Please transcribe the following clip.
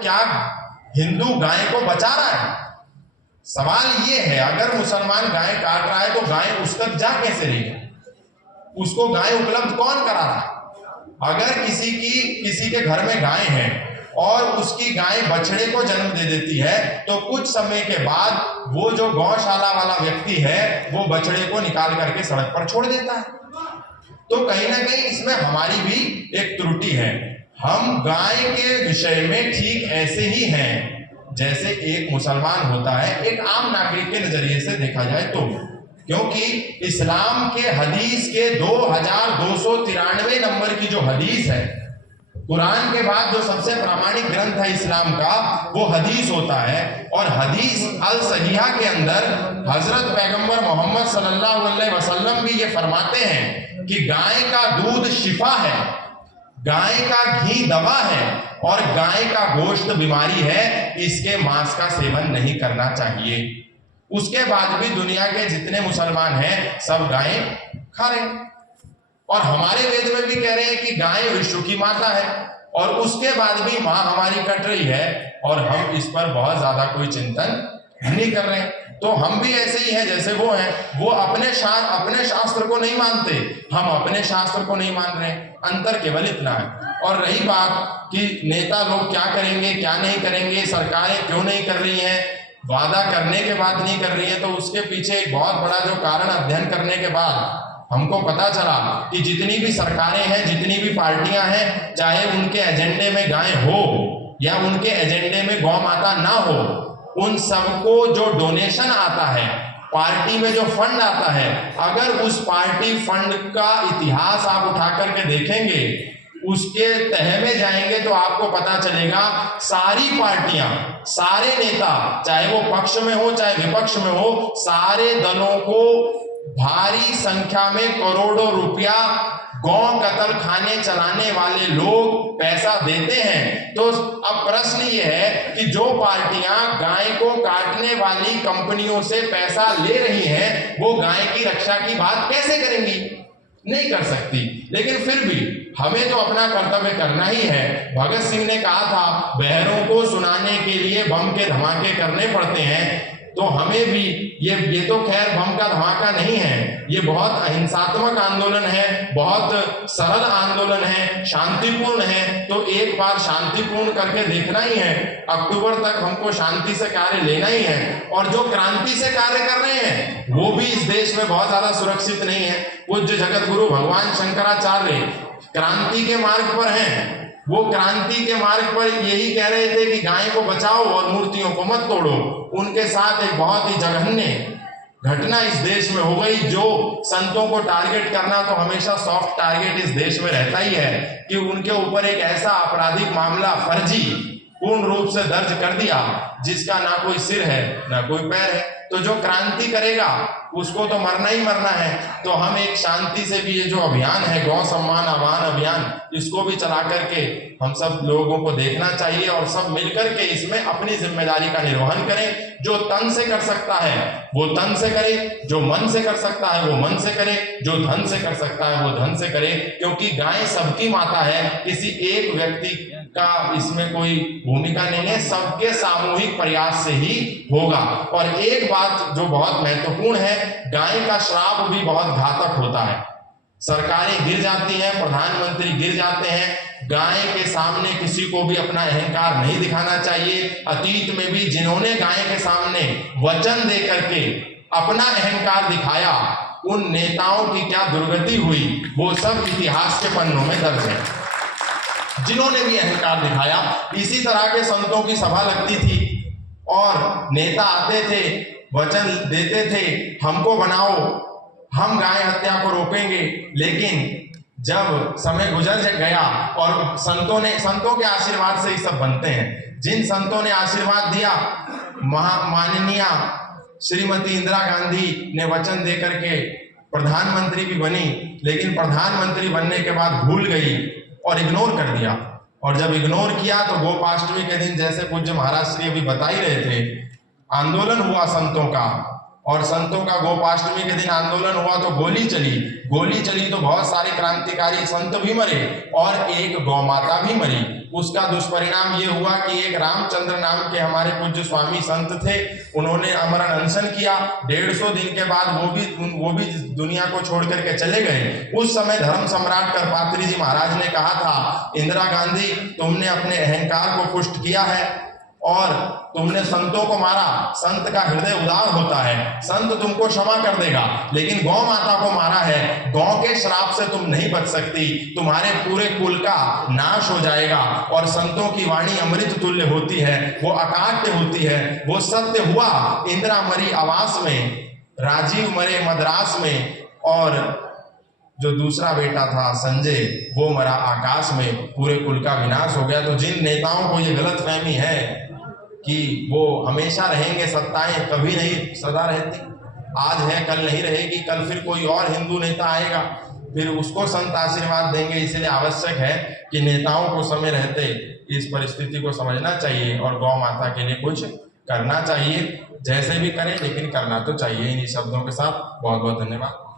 क्या हिंदू गाय को बचा रहा है? सवाल ये है, अगर मुसलमान गाय काट रहा है तो गाय उस तक जा कैसे रही है? उसको गाय उपलब्ध कौन करा रहा है? अगर किसी के घर में गाय है और उसकी गाय बछड़े को जन्म दे देती है तो कुछ समय के बाद वो जो गौशाला वाला व्यक्ति है वो बछड़े को निकाल करके सड़क पर छोड़ देता है। तो कहीं ना कहीं इसमें हमारी भी एक त्रुटि है। हम गाय के विषय में ठीक ऐसे ही हैं जैसे एक मुसलमान होता है, एक आम नागरिक के नजरिए से देखा जाए तो, क्योंकि इस्लाम के हदीस के 2293 नंबर की जो हदीस है, कुरान के बाद जो सबसे प्रामाणिक ग्रंथ है इस्लाम का वो हदीस होता है। और हदीस अल सहीहा के अंदर हजरत पैगंबर मोहम्मद सल्लल्लाहु अलैहि वसल्लम भी ये फरमाते हैं कि गाय का दूध शिफा है, गाय का घी दवा है और गाय का गोश्त बीमारी है, इसके मांस का सेवन नहीं करना चाहिए। उसके बाद भी दुनिया के जितने मुसलमान हैं सब गाय खा रहे हैं और हमारे वेद में भी कह रहे हैं कि गाय विश्व की माता है, और उसके बाद भी मां हमारी कट रही है और हम इस पर बहुत ज्यादा कोई चिंतन नहीं कर रहे हैं। तो हम भी ऐसे ही हैं जैसे वो हैं, वो अपने शास्त्र को नहीं मानते, हम अपने शास्त्र को नहीं मान रहे हैं, अंतर केवल इतना है। और रही बात कि नेता लोग क्या करेंगे क्या नहीं करेंगे, सरकारें क्यों नहीं कर रही हैं, वादा करने के बाद नहीं कर रही है, तो उसके पीछे एक बहुत बड़ा जो कारण अध्ययन करने के बाद हमको पता चला कि जितनी भी सरकारें हैं, जितनी भी पार्टियां हैं, चाहे उनके एजेंडे में गाय हो या उनके एजेंडे में गौ माता ना हो, उन सबको जो डोनेशन आता है, पार्टी में जो फंड आता है, अगर उस पार्टी फंड का इतिहास आप उठा करके देखेंगे, उसके तह में जाएंगे तो आपको पता चलेगा सारी पार्टियां, सारे नेता, चाहे वो पक्ष में हो चाहे विपक्ष में हो, सारे दलों को भारी संख्या में करोड़ों रुपया गौ कत्ल खाने चलाने वाले लोग पैसा देते हैं। तो अब प्रश्न ये है कि जो पार्टियां गाय को काटने वाली कंपनियों से पैसा ले रही हैं, वो गाय की रक्षा की बात कैसे करेंगी? नहीं कर सकती। लेकिन फिर भी हमें तो अपना कर्तव्य करना ही है। भगत सिंह ने कहा था, बहरों को सुनाने के लिए बम के धमाके करने पड़ते हैं, तो हमें भी ये तो खैर बम का धमाका नहीं है, ये बहुत अहिंसात्मक आंदोलन है, बहुत सरल आंदोलन है, शांतिपूर्ण है। तो एक बार शांतिपूर्ण करके देखना ही है, अक्टूबर तक हमको शांति से कार्य लेना ही है। और जो क्रांति से कार्य कर रहे हैं वो भी इस देश में बहुत ज्यादा सुरक्षित नहीं है। पूज्य जगत गुरु भगवान शंकराचार्य क्रांति के मार्ग पर हैं, वो क्रांति के मार्ग पर यही कह रहे थे कि गाय को बचाओ और मूर्तियों को मत तोड़ो। उनके साथ एक बहुत ही जघन्य घटना इस देश में हो गई। जो संतों को टारगेट करना तो हमेशा सॉफ्ट टारगेट इस देश में रहता ही है, कि उनके ऊपर एक ऐसा आपराधिक मामला फर्जी पूर्ण रूप से दर्ज कर दिया जिसका ना कोई सिर है ना कोई पैर है। तो जो क्रांति करेगा उसको तो मरना ही मरना है। तो हम एक शांति से भी ये जो अभियान है गौ सम्मान आह्वान अभियान, इसको भी चला करके हम सब लोगों को देखना चाहिए और सब मिलकर के इसमें अपनी जिम्मेदारी का निर्वहन करें। जो तन से कर सकता है वो तन से करे, जो मन से कर सकता है वो मन से करे, जो धन से कर सकता है वो धन से करे, क्योंकि गाय सबकी माता है। किसी एक व्यक्ति का इसमें कोई भूमिका नहीं है, सबके सामूहिक प्रयास से ही होगा। और एक बात जो बहुत महत्वपूर्ण है, गाय का श्राप भी बहुत घातक होता है। सरकारें गिर जाती हैं, प्रधानमंत्री गिर जाते हैं, गाय के सामने किसी को भी अपना अहंकार नहीं दिखाना चाहिए। अतीत में भी जिन्होंने गाय के सामने वचन दे करके अपना अहंकार दिखाया, उन नेताओं की क्या दुर्गति हुई वो सब इतिहास के पन्नों में दर्ज है। जिन्होंने भी अहंकार दिखाया, इसी तरह के संतों की सभा लगती थी और नेता आते थे, वचन देते थे, हमको बनाओ, हम गाय हत्या को रोकेंगे। लेकिन जब समय गुजर गया और संतों के आशीर्वाद से ही सब बनते हैं। जिन संतों ने आशीर्वाद दिया, माननीय श्रीमती इंदिरा गांधी ने वचन दे करके प्रधानमंत्री भी बनी, लेकिन प्रधानमंत्री बनने के बाद भूल गई और इग्नोर कर दिया। और जब इग्नोर किया तो गोपाष्टमी के दिन, जैसे पूज्य महाराज श्री अभी बता ही रहे थे, आंदोलन हुआ संतों का, और संतों का गोपाष्टमी के दिन आंदोलन हुआ तो गोली चली तो बहुत सारे क्रांतिकारी संत भी मरे और एक गौ माता भी मरी। उसका दुष्परिणाम ये हुआ कि एक रामचंद्र नाम के हमारे पूज्य स्वामी संत थे, उन्होंने अमरण अनशन किया। 150 दिन के बाद वो भी दुनिया को छोड़ करके चले गए। उस समय धर्म सम्राट करपात्री जी महाराज ने कहा था, इंदिरा गांधी तुमने अपने अहंकार को पुष्ट किया है और तुमने संतों को मारा। संत का हृदय उदार होता है, संत तुमको क्षमा कर देगा, लेकिन गौ माता को मारा है, गौ के श्राप से तुम नहीं बच सकती, तुम्हारे पूरे कुल का नाश हो जाएगा। और संतों की वाणी अमृत तुल्य होती है, वो अकाट्य होती है, वो सत्य हुआ। इंदिरा मरी आवास में, राजीव मरे मद्रास में, और जो दूसरा बेटा था संजय वो मरा आकाश में। पूरे कुल का विनाश हो गया। तो जिन नेताओं को ये गलत फहमी है कि वो हमेशा रहेंगे, सत्ताएं कभी नहीं सदा रहती, आज है कल नहीं रहेगी, कल फिर कोई और हिंदू नेता आएगा, फिर उसको संत आशीर्वाद देंगे। इसलिए आवश्यक है कि नेताओं को समय रहते इस परिस्थिति को समझना चाहिए और गौ माता के लिए कुछ करना चाहिए। जैसे भी करें लेकिन करना तो चाहिए। इन्हीं शब्दों के साथ बहुत बहुत धन्यवाद।